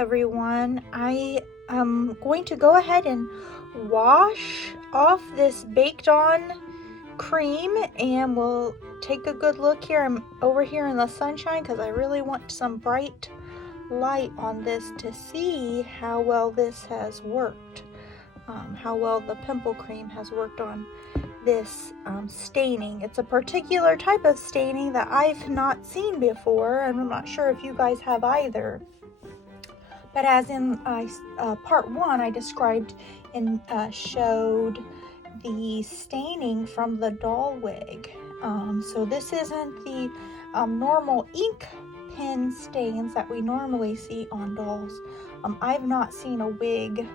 everyone. I am going to go ahead and wash off this baked on cream, and we'll take a good look here. I'm over here in the sunshine because I really want some bright light on this to see how well this has worked, how well the pimple cream has worked on this staining. It's a particular type of staining that I've not seen before, and I'm not sure if you guys have either. But as in part one, I described and showed the staining from the doll wig. So this isn't the normal ink pen stains that we normally see on dolls. I've not seen a wig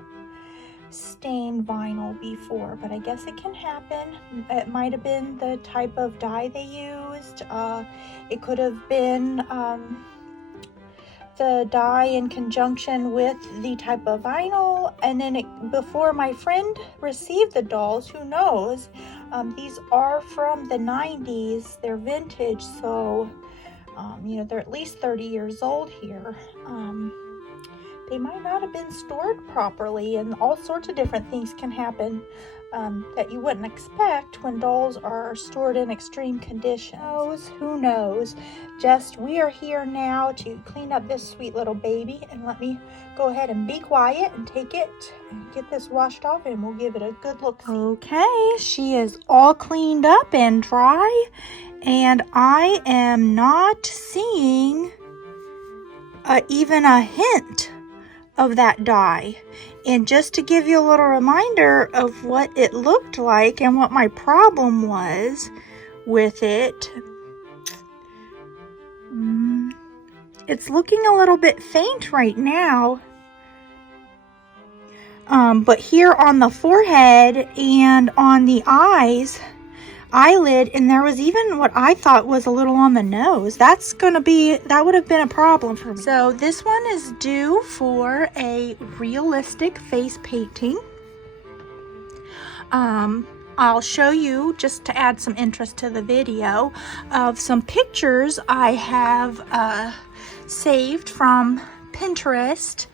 stain vinyl before, but I guess it can happen. It might have been the type of dye they used. It could have been the dye in conjunction with the type of vinyl, and then before my friend received the dolls, who knows, these are from the 90s, they're vintage, so you know, they're at least 30 years old here. They might not have been stored properly, and all sorts of different things can happen that you wouldn't expect when dolls are stored in extreme conditions. Who knows? Just, we are here now to clean up this sweet little baby, and let me go ahead and be quiet and take it and get this washed off, and we'll give it a good look. Okay, she is all cleaned up and dry, and I am not seeing even a hint of that dye. And just to give you a little reminder of what it looked like and what my problem was with it, it's looking a little bit faint right now. But here on the forehead and on the eyelid, and there was even what I thought was a little on the nose. That would have been a problem for me. So this one is due for a realistic face painting. I'll show you, just to add some interest to the video, of some pictures I have saved from Pinterest.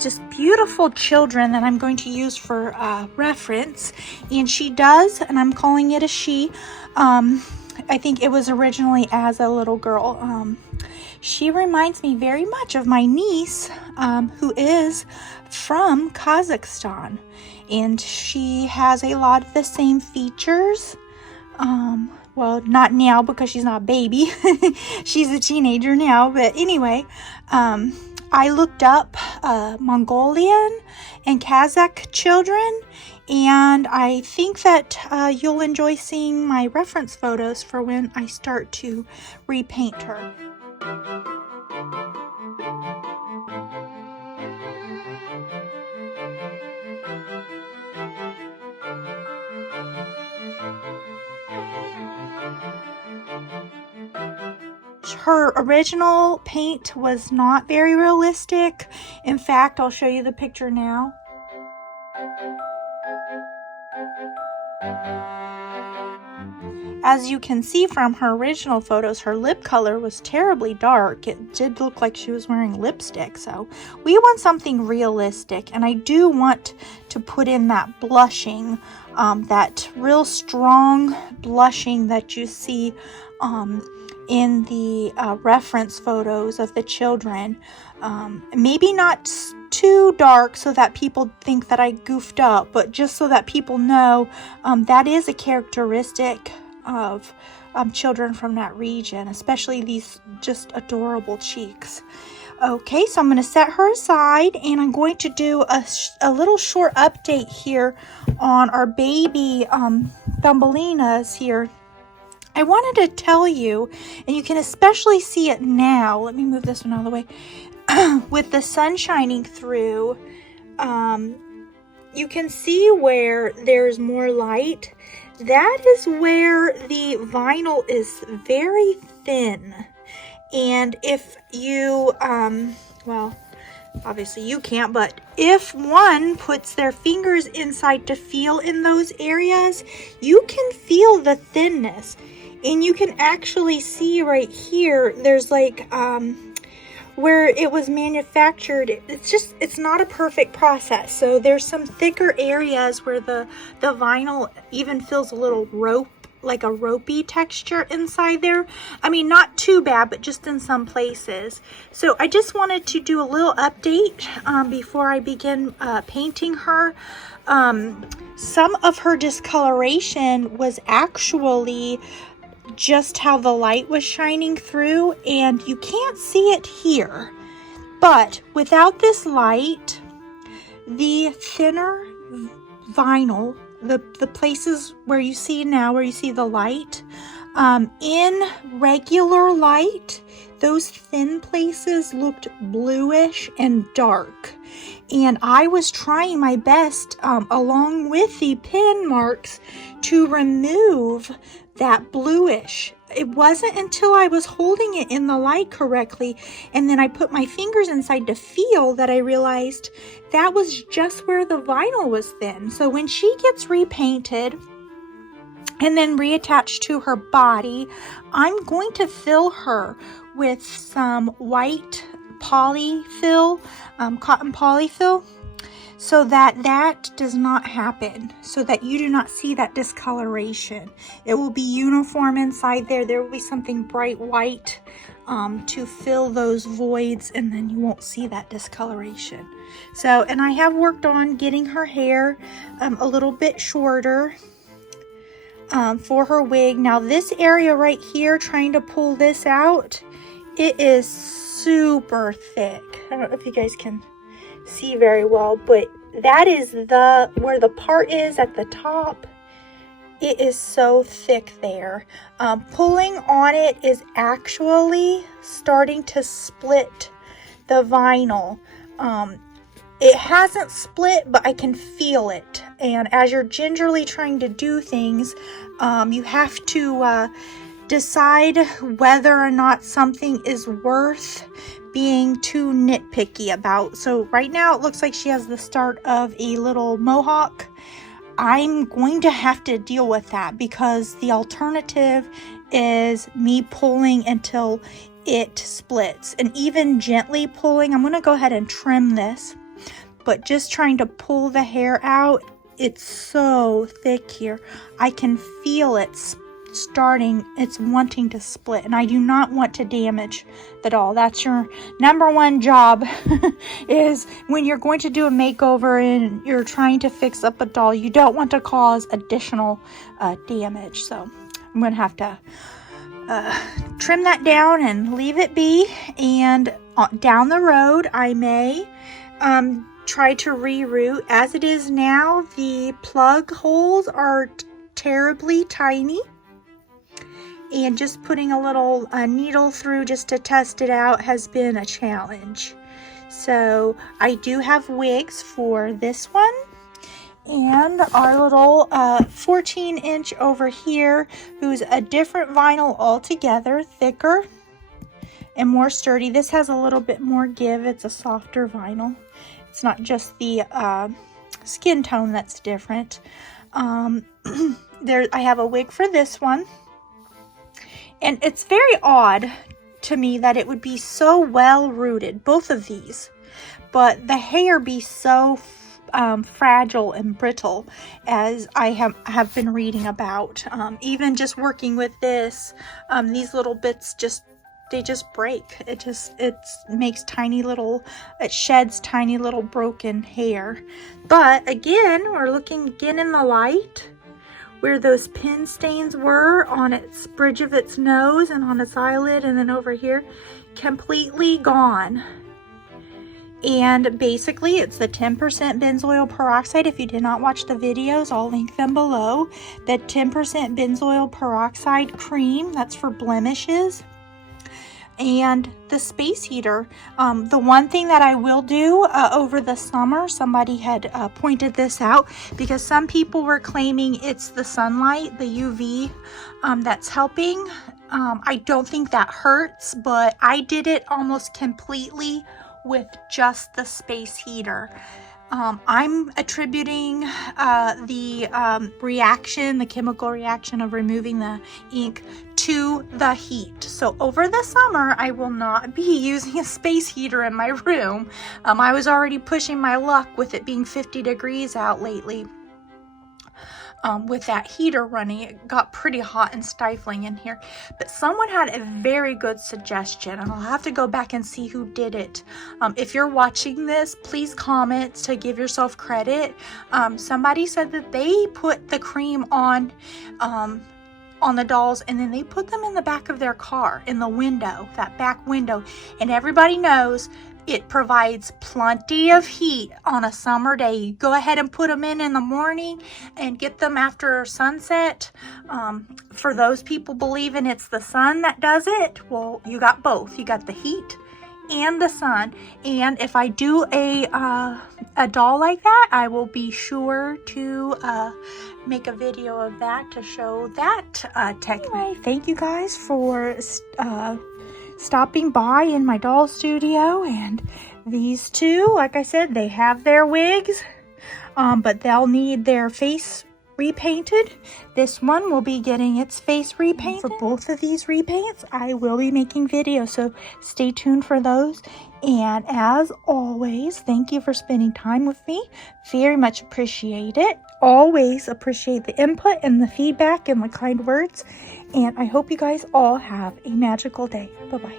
Just beautiful children that I'm going to use for reference. And she does, and I'm calling it a she, I think it was originally as a little girl. She reminds me very much of my niece, who is from Kazakhstan, and she has a lot of the same features. Well, not now because she's not a baby. She's a teenager now, but anyway, I looked up Mongolian and Kazakh children, and I think that you'll enjoy seeing my reference photos for when I start to repaint her. Her original paint was not very realistic. In fact, I'll show you the picture now. As you can see from her original photos, her lip color was terribly dark. It did look like she was wearing lipstick. So we want something realistic, and I do want to put in that blushing, that real strong blushing that you see in the reference photos of the children. Maybe not too dark so that people think that I goofed up, but just so that people know that is a characteristic of children from that region, especially these just adorable cheeks. Okay, so I'm going to set her aside, and I'm going to do a little short update here on our baby Thumbelinas here. I wanted to tell you, and you can especially see it now. Let me move this one out of the way. With the sun shining through, you can see where there's more light. That is where the vinyl is very thin. And if you, well, obviously you can't, but if one puts their fingers inside to feel in those areas, you can feel the thinness. And you can actually see right here, there's like where it was manufactured, it's not a perfect process. So there's some thicker areas where the vinyl even feels a little like a ropey texture inside there. I mean, not too bad, but just in some places. So I just wanted to do a little update before I begin painting her. Some of her discoloration was actually just how the light was shining through, and you can't see it here. But without this light, the thinner vinyl, the places where you see now, where you see the light, in regular light, those thin places looked bluish and dark. And I was trying my best, along with the pen marks, to remove that bluish. It wasn't until I was holding it in the light correctly, and then I put my fingers inside to feel, that I realized that was just where the vinyl was thin. So when she gets repainted and then reattached to her body, I'm going to fill her with some white polyfill, cotton polyfill, so that does not happen, so that you do not see that discoloration. It will be uniform inside there. There will be something bright white to fill those voids, and then you won't see that discoloration. So, and I have worked on getting her hair a little bit shorter for her wig. Now this area right here, trying to pull this out, it is super thick. I don't know if you guys can see very well, but that is where the part is at the top. It is so thick there. Pulling on it is actually starting to split the vinyl. It hasn't split, but I can feel it. And as you're gingerly trying to do things, you have to decide whether or not something is worth being too nitpicky about. So right now it looks like she has the start of a little mohawk. I'm going to have to deal with that, because the alternative is me pulling until it splits. And even gently pulling, I'm going to go ahead and trim this, but just trying to pull the hair out, it's so thick here. I can feel it it's wanting to split, and I do not want to damage the doll. That's your number one job is when you're going to do a makeover and you're trying to fix up a doll, you don't want to cause additional damage. So I'm going to have to trim that down and leave it be, and down the road I may try to reroute. As it is now, the plug holes are terribly tiny, and just putting a little needle through just to test it out has been a challenge. So I do have wigs for this one, and our little 14-inch over here, who's a different vinyl altogether, thicker and more sturdy. This has a little bit more give. It's a softer vinyl. It's not just the skin tone that's different. I have a wig for this one. And it's very odd to me that it would be so well rooted, both of these, but the hair be so fragile and brittle, as I have been reading about. Even just working with this, these little bits they just break. It makes tiny little, it sheds tiny little broken hair. But again, we're looking again in the light, where those pin stains were on its bridge of its nose and on its eyelid, and then over here, completely gone. And basically it's the 10% benzoyl peroxide. If you did not watch the videos, I'll link them below. The 10% benzoyl peroxide cream, that's for blemishes. And the space heater. The one thing that I will do over the summer, somebody had pointed this out, because some people were claiming it's the sunlight, the UV, that's helping. I don't think that hurts, but I did it almost completely with just the space heater. I'm attributing the chemical reaction of removing the ink to the heat. So over the summer, I will not be using a space heater in my room. I was already pushing my luck with it being 50 degrees out lately. With that heater running, it got pretty hot and stifling in here. But someone had a very good suggestion, and I'll have to go back and see who did it. If you're watching this, please comment to give yourself credit. Somebody said that they put the cream on the dolls, and then they put them in the back of their car, in the window, that back window. And everybody knows it provides plenty of heat on a summer day. You go ahead and put them in the morning and get them after sunset. For those people believing it's the sun that does it, well, you got both. You got the heat and the sun. And if I do a doll like that, I will be sure to make a video of that to show that technique. Anyway, thank you guys for stopping by in my doll studio. And these two, like I said, they have their wigs, but they'll need their face repainted. This one will be getting its face repainted. For both of these repaints, I will be making videos, so stay tuned for those. And as always, thank you for spending time with me. Very much appreciate it. Always appreciate the input and the feedback and the kind words. And I hope you guys all have a magical day. Bye-bye.